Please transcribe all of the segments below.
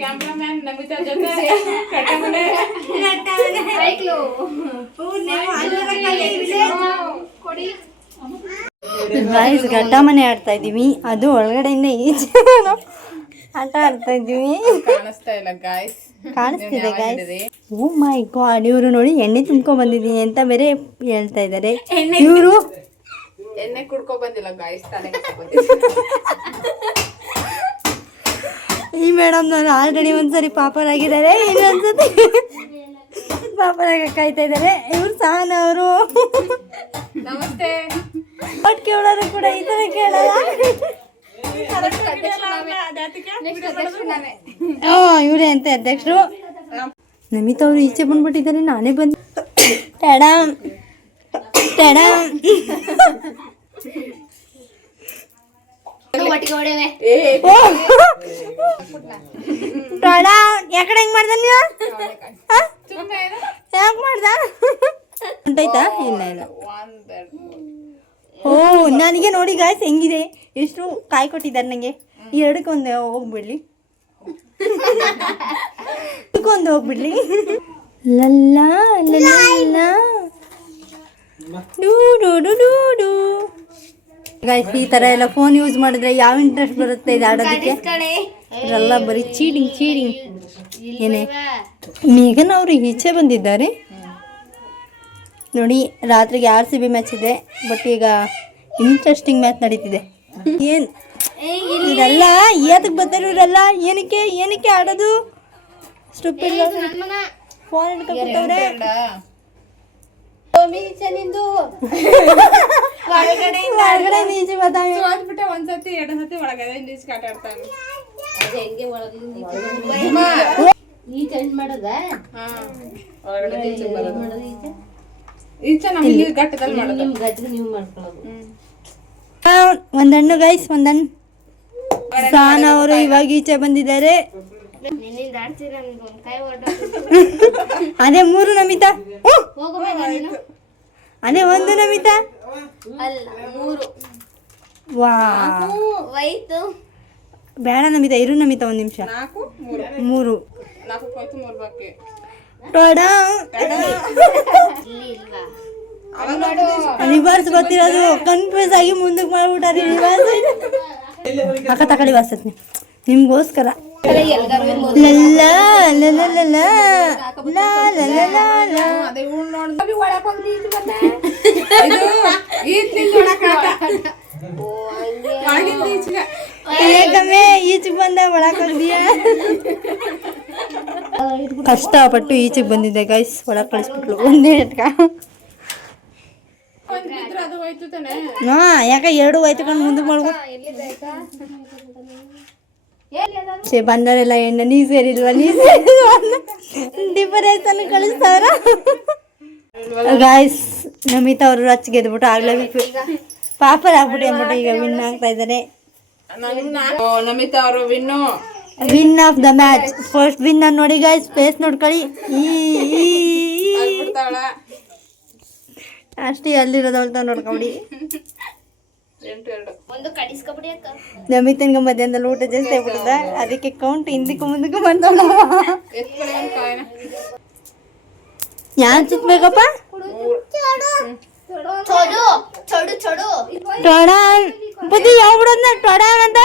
Cameraman Namita ಜೊತೆ guys ಗಡ್ಡ ಮನೆ ಆಡ್ತಾ ಇದೀವಿ. ಅದು ಒಳಗಡೆಯಿಂದ ಈಚೆ ಆಟ ಆಡ್ತಾ ಇದೀವಿ. ಕಾಣಿಸ್ತಿದೆ ಗಾಯ್ಸ್. ಓ ಮೈ ಗಾಡ್, ಇವರು ನೋಡಿ ಎಣ್ಣೆ ತುಂಬ್ಕೊಂಡ್ ಬಂದಿದೀನಿ ಅಂತ ಬೇರೆ ಹೇಳ್ತಾ ಇದ್ದಾರೆ. ಇವರು ಎಣ್ಣೆ ಕುಡ್ಕೊ ಬಂದಿಲ್ಲ ಗಾಯ್ಸ್, ಈ ಮೇಡಮ್ ನಾನು ಆಲ್ರೆಡಿ ಒಂದ್ಸರಿ ಪಾಪರ್ ಆಗಿದ್ದಾರೆ, ಇನ್ನೊಂದ್ಸತಿ ಪಾಪರ್ ಆಗ ಕಾಯ್ತಾ ಇದ್ದಾರೆ. ಇವ್ರು ಸಹನ ಅವರು. ನಮಸ್ತೆ. ಬಟ್ ಕೇಳೋರು ಕೂಡ ಈ ತರ ಕೇಳಲ್ಲ. ಇವರೇ ಅಂತ ಅಧ್ಯಕ್ಷರು. ನಮಿತಾ ಅವರು ಈಚೆ ಬಂದ್ಬಿಟ್ಟಿದ್ದಾರೆ, ನಾನೇ ಬಂದ. ಟಡಾಮ್ ಟಡಾಮ್. ಯಾಕಡೆ ಹೆಂಗ್ ಮಾಡ್ದ ನೀ? ಯಾಕೆ ಮಾಡ್ದ? ಉಂಟಾಯ್ತಾ? ಇಲ್ಲ ಇಲ್ಲ. ಓ ನನಗೆ ನೋಡಿ ಗಾಯ್ಸ್ ಹೆಂಗಿದೆ, ಎಷ್ಟು ಕಾಯಿ ಕೊಟ್ಟಿದ್ದಾರೆ ನನಗೆ. ಎರಡಕ್ಕೊಂದು ಹೋಗ್ಬಿಡ್ಲಿ, ಒಂದು ಹೋಗ್ಬಿಡ್ಲಿ. ಲಲ್ಲ ಲಲ್ಲ ಡೂ ಡೂ ಡೂ ಡೂ ಡೂ. ಗಾಯ್ಸ್ ಈ ತರ ಎಲ್ಲ ಫೋನ್ ಯೂಸ್ ಮಾಡಿದ್ರೆ ಯಾವ ಇಂಟ್ರೆಸ್ಟ್ ಬರುತ್ತೆ ಇದು ಆಡೋದಕ್ಕೆ? ಇದೆಲ್ಲ ಬರೀ ಚೀಟಿಂಗ್ ಚೀಟಿಂಗ್. ಏನೇ ಮೇಘನ್ ಅವರು ಈಚೆ ಬಂದಿದ್ದಾರೆ ನೋಡಿ. ರಾತ್ರಿಗೆ RCB ಮ್ಯಾಚ್ ಇದೆ, ಬಟ್ ಈಗ ಇಂಟ್ರೆಸ್ಟಿಂಗ್ ಮ್ಯಾಚ್ ನಡೀತಿದೆ. ಏನ್ ಇದೆಲ್ಲ ಏತಕ್ಕೆ ಬರ್ತಾರೆ ಇವರೆಲ್ಲ? ಏನಕ್ಕೆ ಏನಕ್ಕೆ ಆಡೋದು? ಸ್ಟುಪಿಡ್ ಫೋನ್ ಹಿಡ್ಕೊಂಡ್ರೆ ಒಳಗಡೆ ನೀಚೆ ಬರ್ತಾವೆ. ಒಂದ್ಸತಿ ಎರಡು ಸತಿ ಒಳಗಡೆ ನೀಚೆ ಆಟ ಆಡ್ತಾನೆ. ಒಂದಣ್ಣು ಗೈಸ್, ಒಂದಣ್ಣು. ಸಾನ್ ಅವರು ಇವಾಗ ಈಚೆ ಬಂದಿದ್ದಾರೆ. ಅದೇ ಮೂರು ನಮಿತಾ, ಅದೇ ಒಂದು ನಮಿತಾ. ವಾ ಬೇಡ ನಮಿತಾ, ಇರು ನಮಿತಾ ಒಂದ್ ನಿಮಿಷ. ಮೂರು ರಿವರ್ಸ್ ಗೊತ್ತಿರೋದು, ಕನ್ಫ್ಯೂಸ್ ಆಗಿ ಮುಂದಕ್ಕೆ ಮಾಡ್ಬಿಟ್ಟಾರೆ. ರಿವರ್ಸ್ ಅಕ್ಕ ತಕಳಿ ವಾಸತ್ನಿ ನಿಮ್ಗೋಸ್ಕರ. ಈಚೆಗೆ ಬಂದ ಒಳಕ್ ಹೋಗ್ದೀಯ. ಕಷ್ಟಪಟ್ಟು ಈಚೆಗೆ ಬಂದಿದ್ದೆ ಗೈಸ್, ಒಳಗೆ ಕಳಿಸ್ಬಿಟ್ಲು ಒಂದೇ ಇಟ್ಕ. ಹಾ ಯಾಕೆ ಎರಡು ಹೋಯ್ತುಕೊಂಡು ಮುಂದಕ್ಕೆ ಮಾಡ್ಕೊ. ಬಂದವರೆಲ್ಲ ಎಣ್ಣೆ ನೀ ಸೇರಿಲ್ವಾ, ನೀ ಸೇರಿಲ್ವಾ ಡಿಫರೆನ್ಸ್ ಅನ್ನು ಕಳಿಸ್ತಾರ ಗಾಯ್ಸ್. ನಮಿತಾ ಅವರು ರಚ್ ಗೆದ್ಬಿಟ್ಟು ಆಗ್ಲೇ ಪಾಪರ್ ಆಗ್ಬಿಟ್ಟು ಅಂದ್ಬಿಟ್ಟು ಈಗ ವಿನ್ ಆಗ್ತಾ ಇದ್ದಾರೆ. ನಮಿತಾ ಅವರು win of the match. First win ನೋಡಿ ಗಾಯ್ಸ್, ಫೇಸ್ ನೋಡ್ಕೊಳ್ಳಿ. ಅಷ್ಟೇ ಅಲ್ಲಿರೋದವಳ್ತ ನೋಡ್ಕೊಬಿಡಿ. ನಮಿತನ್ಗೆ ಮಧ್ಯಾಹ್ನದಲ್ಲಿ ಊಟ ಜಾಸ್ತಿ ಆಗ್ಬಿಟ್ಟದ, ಅದಕ್ಕೆ ಕೌಂಟ್ ಹಿಂದಕ್ಕೂ ಮುಂದಕ್ಕೂ ಬಂದವಳ. ಯಾನ್ ಚಿತ್ಬೇಕಪ್ಪ? ಟೊಡಾನ್ ಬುದ್ಧಿ ಯಾವ ಬಿಡೋದ್ನ ಟೊಡಾನ್ ಅಂತ.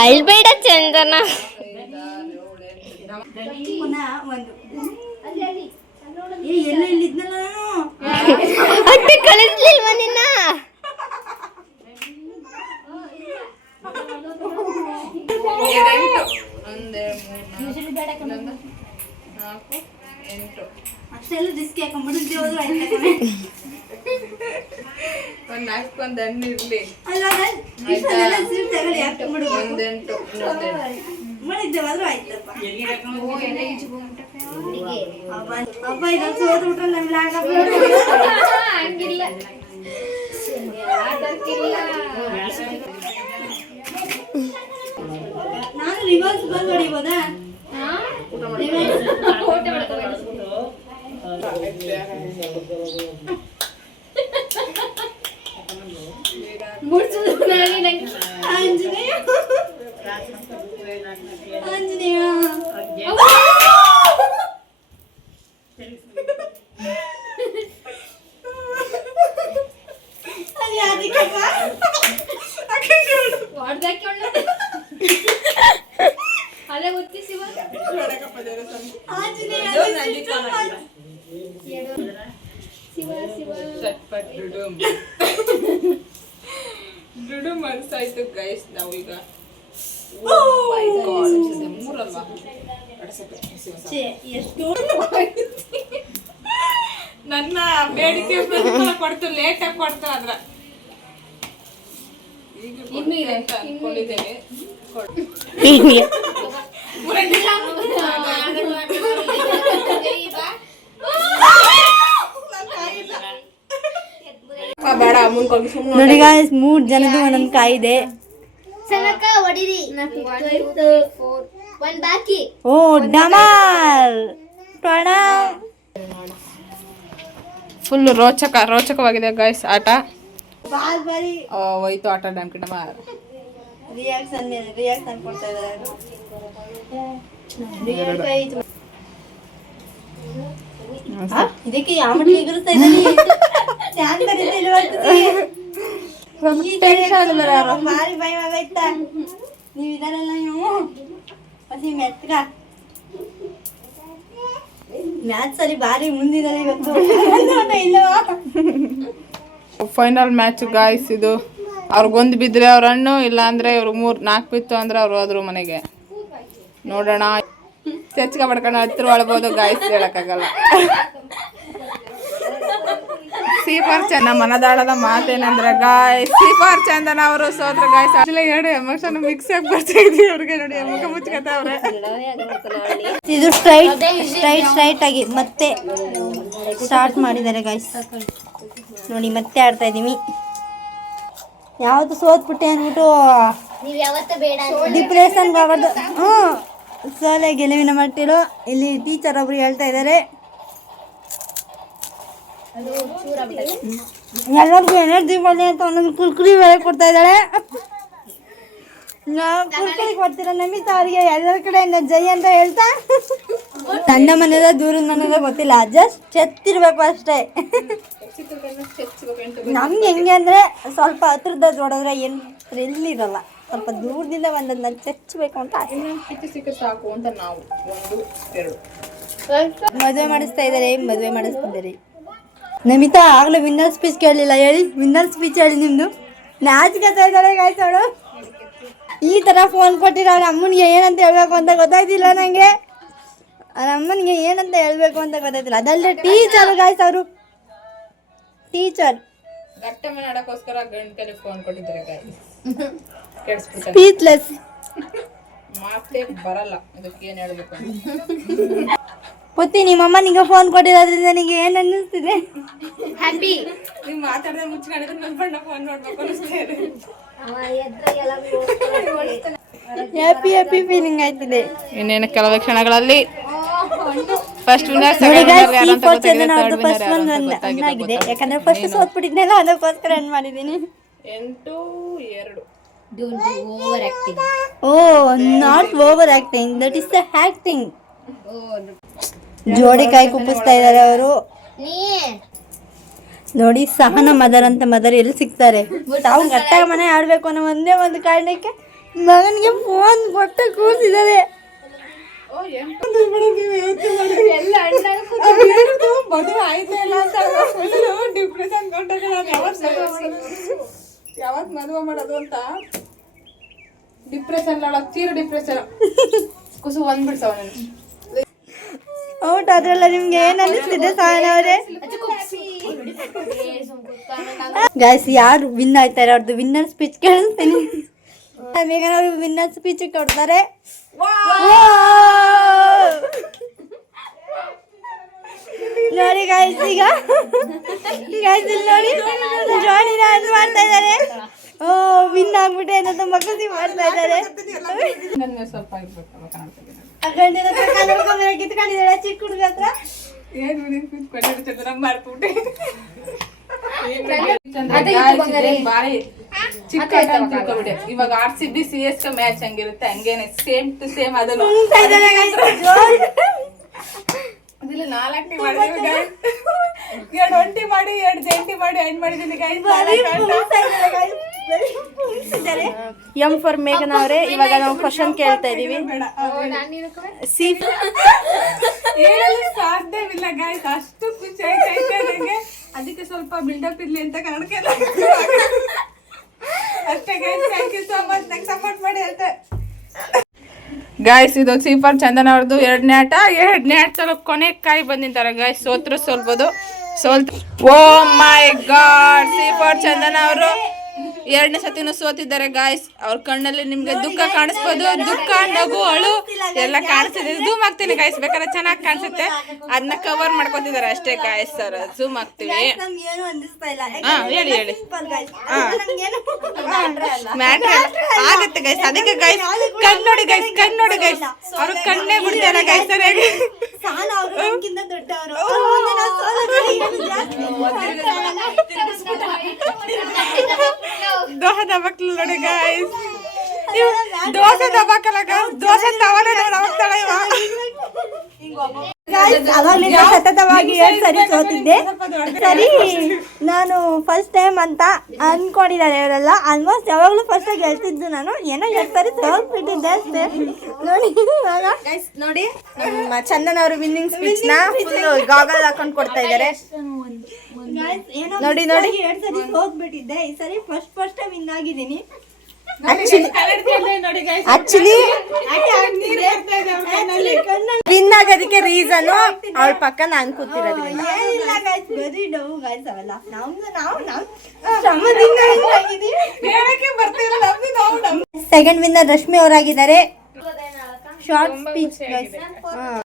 ಅಳ್ಬೇಡ ಚಂದನ. ಅತ್ತೆ ಕಳಿಸ್ಲಿಲ್ವ ನಿನ್ನ? ಅಷ್ಟೆಲ್ಲ ರಿಸ್ಕ್ ಯಾಕೆ ಮುಡಿಸ್ದೆ ಹೋದ್ರು ಆಯ್ತು ಕಣೆ. ಒಂದ್ ನಾಲ್ಕೊಂದ್ ಹಣ್ಣು ಇರ್ಲಿ. ಅಲ್ಲ ಇಷ್ಟೆಲ್ಲ ಸೀಟ್ ತಗೊಳ್ಳಿ ಯಾಕೆ ಮುಡುಗು ಒಂದೆಂಟು ಮುಡಿಸ್ದೆ ಹೋದ್ರು ಆಯ್ತಪ್ಪ. ಅಪ್ಪ ಈಗ ಸೋತ್ಬಿಟ್ರೆ ನಮ್ಗೆ ಆಗಪ್ಪ. ನಾನು ರಿವರ್ಸ್ ಬಂದು ಹೊಡಿಬೋದಾ? ಆಂಜನೇಯ ಆಂಜನೇಯ ಡುಡು ಮನ್ಸಾಯ್ತು ಗೈಸ್. ನಾವೀಗ ಮೂರಲ್ವಾ ಎಷ್ಟು ನನ್ನ ಬೇಡಿಕೆ ಕೊಡ್ತು, ಲೇಟ್ ಆಗಿ ಕೊಡ್ತು. ಅದ್ರ ಈಗ ಅಂತ ಅನ್ಕೊಂಡಿದ್ದೇನೆ. ಬೇಡ ಮುಂದ್ಕೊಂಡು ಸುಮ್ಮನೆ ನೋಡಿ ಗಾಯ್ಸ್ 3 ಜನದ್ದು ಒಂದೊಂದು ಕಾಯಿ ಇದೆ. ಓ ಡಮಾಲ್ ಫುಲ್ ರೋಚಕವಾಗಿದೆ ಗಾಯ್ಸ್ ಆಟ. ಹೋಯ್ತು ಆಟ ಡಂಕಿ ಡಮಾಲ್. ರಿಯಾಕ್ಷನ್ ಕೊಡ್ತಾ ಇದ್ದಾರೆ. ಇದಕ್ಕೆ ಯಾವ ಮಟ್ಟಿಗೆ ಎಗರುತ್ತಾ ಇದ್ದೀನಿ. ಭಾರಿ ಭಯವಾಗೈತಾ ನೀವು ಇದಾರಲ್ಲ ನೀವು ಹಸಿ ಮೆತ್ಗ ಮ್ಯಾಚ್ ಅಲ್ಲಿ ಭಾರಿ ಮುಂದಿದ್ದಾರೆ ಇವತ್ತು. ಇಲ್ಲವಾ ಫೈನಲ್ ಮ್ಯಾಚ್ ಗಾಯ್ಸ್ ಇದು. ಅವ್ರಿಗೊಂದು ಬಿದ್ದರೆ ಅವ್ರ ಹಣ್ಣು, ಇಲ್ಲ ಅಂದ್ರೆ ಇವ್ರು 3-4 ಬಿತ್ತು ಅಂದ್ರೆ ಅವ್ರು ಹೋದ್ರು ಮನೆಗೆ. ನೋಡೋಣ, ಚಚ್ಕ ಪಡ್ಕೊಂಡು ಹತ್ತಿರ ಒಳಬೋದು ಗಾಯ್ಸ್, ಹೇಳಕ್ಕಾಗಲ್ಲ. ಸೀಫಾರ್ ಚಂದ ಮನದಾಳದ ಮಾತೇನಂದ್ರೆ ಗಾಯ್ಸ್, ಸೀಫಾರ್ ಚಂದನ ಅವರು ಸೋತ್ರ ಗಾಯ್ಸ್. ಆಕ್ಚುಲಿ 2 ಎಮೋಷನ್ ಮಿಕ್ಸ್ ಆಗಿ ಬರ್ತಾ ಇದ್ವಿ ಅವ್ರಿಗೆ. ನೋಡಿ ಮುಖ ಮುಚ್ಕತ್ತವ್ರೆ. ಇದು ಸ್ಟ್ರೈಟ್ ಆಗಿ ಮತ್ತೆ ಸ್ಟಾರ್ಟ್ ಮಾಡಿದ್ದಾರೆ ಗಾಯ್ಸ್. ನೋಡಿ ಮತ್ತೆ ಆಡ್ತಾ ಇದೀವಿ. ಯಾವತ್ತು ಸೋತ್ಬಿಟ್ಟೆ ಅಂದ್ಬಿಟ್ಟು ಡಿಪ್ರೆಷನ್ ಬಾಬಾರ್ದು. ಸೋಲೆ ಗೆಲುವಿನ ಮಟ್ಟಿಲು. ಇಲ್ಲಿ ಟೀಚರ್ ಒಬ್ರು ಹೇಳ್ತಾ ಇದ್ದಾರೆ ಎಲ್ಲರಿಗೂ ಎನರ್ಜಿ ಬರಲಿ ಅಂತ ಒಂದೊಂದು ಕುರ್ಕುರಿ ಬೇರೆ ಕೊಡ್ತಾ ಇದ್ದಾಳೆ. ನಾವು ಕುರ್ಕುರಿ ಕೊಡ್ತೀರ ನಮಿತಾ ಅವರಿಗೆ ಎಲ್ಲರ ಕಡೆಯಿಂದ ಜೈ ಅಂತ ಹೇಳ್ತಾ. ನನ್ನ ಮನೆದ ದೂರದ ಮನೆದ ಗೊತ್ತಿಲ್ಲ, ಜಸ್ಟ್ ಚೆತ್ತಿರ್ಬೇಕು ಅಷ್ಟೇ. ನಮ್ಗೆ ಹೆಂಗೆ ಅಂದರೆ ಸ್ವಲ್ಪ ಹತ್ರದಾಗ ನೋಡಿದ್ರೆ ಏನು ಎಲ್ಲಿರಲ್ಲ, ಸ್ವಲ್ಪ ದೂರದಿಂದ ಬಂದದ್ದು ಚೆಚ್ಚಬೇಕು ಅಂತ ಸಾಕು ಅಂತ ನಾವು 1 2 ಮದುವೆ ಮಾಡಿಸ್ತಿದ್ದಾರೆ. ನಮಿತಾ ಆಗಲೇ ವಿನ್ನರ್ ಸ್ಪೀಚ್ ಕೇಳಲಿಲ್ಲ. ಹೇಳಿ ವಿನ್ನರ್ ಸ್ಪೀಚ್ ಹೇಳಿ ನಿಮ್ಮದು. ನಾಚಿಕತಾ ಇದ್ದಾರೆ ಗಾಯ್ಸ್ ಅವಳು. ಈ ಥರ ಫೋನ್ ಕೊಟ್ಟಿರೋ ಅವ್ರ ಅಮ್ಮನಿಗೆ ಏನಂತ ಹೇಳ್ಬೇಕು ಅಂತ ಗೊತ್ತಾಯ್ತಿಲ್ಲ ನನಗೆ. ಅವ್ರ ಅಮ್ಮನಿಗೆ ಏನಂತ ಹೇಳ್ಬೇಕು ಅಂತ ಗೊತ್ತಾಯ್ತಿಲ್ಲ. ಅದಲ್ಲದೆ ಟೀಚರ್ ಗಾಯ್ಸ್, ಅವರು ಟೀಚರ್ ಗಟ್ಟಮನೆ ಆಡೋಕ್ಕೋಸ್ಕರ ಗಂಟೆಲಿ ಫೋನ್ ಕೊಟ್ಟಿದ್ದಾರೆ ಗಾಯ್ಸ್. ಸ್ಪೀಚ್ಲೆಸ್, ಮಾತೇ ಬರಲ್ಲ ಅದಕ್ಕೆ ಏನು ಹೇಳ್ಬೇಕು ಅಂತ. ಪುತ್ತಿ ನಿಮ್ಮಮ್ಮ ನಿಂಗೆ ಫೋನ್ ಕೊಟ್ಟಿರೋದ್ರಿಂದ ನನಗೆ ಏನು ಅನ್ನಿಸ್ತಿದೆ? ಹ್ಯಾಪಿ. ನೀವು ಮಾತಾಡಿದ್ರೆ ಮುಚ್ಕೊಂಡಿದ್ರೆ ನನ್ನ ಬಣ್ಣ ಫೋನ್ ನೋಡ್ಬೇಕು ಅನ್ನಿಸ್ತಾ ಇದೆ. ಹ್ಯಾಪಿ ಫೀಲಿಂಗ್ ಆಯ್ತಿದೆ. ಇನ್ನೇನು ಕೆಲವೇ ಕ್ಷಣಗಳಲ್ಲಿ ಫಸ್ಟ್ ವಿನ್ನರ್ ಆಗಿದೆ. ಯಾಕಂದ್ರೆ ಫಸ್ಟ್ ಸೋತ್ಬಿಟ್ಟಿದ್ನಲ್ಲ, ಅದಕ್ಕೋಸ್ಕರ ರನ್ ಮಾಡಿದ್ದೀನಿ. 8-2. Oh not over acting, that is the acting. ಜೋಡಿ ಕಾಯಿ ಕುಪ್ಪಿಸ್ತಾ ಇದ್ದಾರೆ ಅವರು. ನೋಡಿ ಸಹನ ಮದರ್ ಅಂತ ಮದರ್ ಎಲ್ಲಿ ಸಿಗ್ತಾರೆ? ತಾವು ಗಟ್ಟಾಗ ಮನೆ ಆಡ್ಬೇಕು ಅನ್ನೋ ಒಂದೇ ಒಂದು ಕಾರಣಕ್ಕೆ ಮಗನಿಗೆ ಫೋನ್ ಕೊಟ್ಟು ಕೂರಿಸಿದ್ದಾರೆ. ಯಾವತ್ ಮದುವೆ ಮಾಡೋದು ಅಂತ ಡಿಪ್ರೆಷನ್ ತೀರ ಡಿಪ್ರೆಷನ್ ಕುಸು ಬಂದ್ಬಿಡ್ಸವ. ಔಟ್ ಆದ್ರಲ್ಲ ನಿಮ್ಗೆ ಏನ್ ಅನಿಸ್ತಿದೆ ಸಹನ ಅವರೇ? ಗೈಸ್ ಯಾರು ವಿನ್ ಆಯ್ತಾರೆ ಅವ್ರದ್ದು ವಿನ್ನರ್ ಸ್ಪೀಚ್ ಕೇಳಿಸ್ತೀನಿ. ಮೇಘನ ಅವರು ವಿನ್ನರ್ ಸ್ಪೀಚ್ ಕೊಡ್ತಾರೆ. ನೋಡಿ ಗೈಸ್ ಈಗ ಗೈಸ್ ಇಲ್ಲಿ ನೋಡಿ ಜಾನಿ ಡ್ಯಾನ್ಸ್ ಮಾಡ್ತಾ ಇದ್ದಾರೆ. ಓ ವಿನ್ ಆಗ್ಬಿಟ್ಟೆ ಅನ್ನೋ ತುಂಬಾ ಖುಷಿ ಮಾಡ್ತಾ ಇದ್ದಾರೆ. ಸ್ವಲ್ಪ ಇರ್ಬೇಕಲ್ಲ ಕಾಣ್ತದೆ. ಗಂಡಿನ ಹತ್ರ ಕಾಲ್ ಹಿಡ್ಕೊಂಡು ಕಿತ್ಕೊಂಡಿದ್ದಾಳೆ ಚಿಕ್ಕ ಹುಡುಗ ಹತ್ರ. ಏನ್ ಚಂದ್ರ ಮಾಡ್ಬಿಟ್ಟೆ ಬಾರಿ ಚಿಕ್ಕ ತಿಳ್ಕೊಬಿಟ್ಟೆ. ಇವಾಗ RCB CSK ಮ್ಯಾಚ್ ಹಂಗಿರುತ್ತೆ ಹಂಗೇನೆ ಸೇಮ್ ಟು ಸೇಮ್ ಅದನ್ನು ಅದಿಲ್ಲ 4 ಟೀಮ್ ಮಾಡಿದೀವಿ ಗೈಸ್. 2 ಒಂಟಿ ಮಾಡಿ 2 ಜಂಟಿ ಮಾಡಿ ಎಂಡ್ ಮಾಡಿದೀನಿ ಗೈಸ್. ಎಂ ಫಾರ್ ಮೇಘನ ಅವರೇ ಇವಾಗ ನಾವು ಕ್ವಶನ್ ಕೇಳ್ತಾ ಇದೀವಿ. ಹೇಳಲು ಸಾಧ್ಯವಿಲ್ಲ ಗೈಸ್, ಅಷ್ಟು ಖುಷಿ ಆಯ್ತೈತೆ ನಂಗೆ. ಅದಕ್ಕೆ ಸ್ವಲ್ಪ ಬಿಲ್ಡಪ್ ಇರ್ಲಿ ಅಂತ ಕನ್ನಡಕ್ಕೆ ಅಷ್ಟೇ guys. Thank you so much. ನಂಗೆ ಸಪೋರ್ಟ್ ಮಾಡಿ ಅಷ್ಟೇ ಗೈಸ್. ಇದು ಸೀಫರ್ ಚಂದನ ಅವ್ರದ್ದು 2ನೇ ಆಟ. 2ನೇ ಆಟ ಕೊನೆ ಕಾಯಿ ಬಂದಿದ್ದಾರೆ ಗೈಸ್. ಸೋತ್ರು ಸೋಲ್ಬೋದು. ಓ ಮೈ ಗಾಡ್, ಸೀಫರ್ ಚಂದನ ಅವರು 2ನೇ ಸತಿನೂ ಸೋತಿದ್ದಾರೆ ಗಾಯ್ಸ್. ಅವ್ರ ಕಣ್ಣಲ್ಲಿ ನಿಮ್ಗೆ ದುಃಖ ಕಾಣಿಸ್ಬೋದು. ದುಃಖ, ನಗು, ಅಳು ಎಲ್ಲ ಕಾಣಿಸ್ತಿದೆ. ಝೂಮ್ ಆಗ್ತೀನಿ ಗಾಯ್ಸ್, ಬೇಕಾದ್ರೆ ಚೆನ್ನಾಗಿ ಕಾಣಿಸುತ್ತೆ. ಅದನ್ನ ಕವರ್ ಮಾಡ್ಕೊತಿದ್ದಾರೆ ಅಷ್ಟೇ ಗಾಯ್ಸ್. ಸರ್ ಝೂಮ್ ಆಗ್ತೀವಿ. ಹೇಳಿ ಹೇಳಿ. ಮ್ಯಾಟ್ರ್ ಆಗುತ್ತೆ ಗೈಸ್. ಅದಕ್ಕೆ ಗೈಸ್ ಕಣ್ಣೋಡಿ ಗೈಸ್, ಕಣ್ಣೋಡಿ ಗೈಸ್. ಅವ್ರು ಕಣ್ಣೇ ಬಿಡ್ತಾರೆ ಗೈಸ್. ಸರಿಯಾಗಿ ದೋಸೆ ದಬಕ್ಲು ನೋಡಿ ಗೈಸ್. ದೋಸೆ ದಬಕಲ್ಲ ಗೈಸ್, ದೋಸೆ ತವನೇ ದಬಕ್ತಾಳೆ ಇವ. ಅವಾಗಲಿಂದ ಸತತವಾಗಿ 2 ಸರಿ ಸೋತಿದ್ದೆ. ಸರಿ ನಾನು ಫಸ್ಟ್ ಟೈಮ್ ಅಂತ ಅನ್ಕೊಂಡಿದ್ದಾರೆ ಇವರೆಲ್ಲ. ಆಲ್ಮೋಸ್ಟ್ ಯಾವಾಗಲೂ ಫಸ್ಟ್ ಆಗಿ ಗೆಲ್ತಿದ್ದು ನಾನು. ಏನೋ 2 ಸರಿ ಸೋತ್ಬಿಟ್ಟಿದ್ದೆ ಅಷ್ಟೇ. ನೋಡಿ ನೋಡಿ ಚಂದನ ಅವರು ವಿನ್ನಿಂಗ್ ಸ್ಪೀಚ್ ನ ಫುಲ್ ಗಾಗಲ್ ಹಾಕೊಂಡು ಕೊಡ್ತಾ ಇದ್ದಾರೆ. ನೋಡಿ ನೋಡಿ 2 ಸರಿ ಸೋತ್ಬಿಟ್ಟಿದ್ದೆ. ಈ ಸರಿ ಫಸ್ಟ್ ವಿನ್ ಆಗಿದ್ದೀನಿ. ಆಕ್ಚುಲಿ ವಿನ್ ಆಗೋದಕ್ಕೆ ರೀಸನ್ ಅವಳ ಪಕ್ಕ ನಾನು ಕೂತಿರೋದ್ರಿಂದ. ಸೆಕೆಂಡ್ ವಿನ್ನರ್ ರಶ್ಮಿ ಅವರಾಗಿದ್ದಾರೆ. Short speech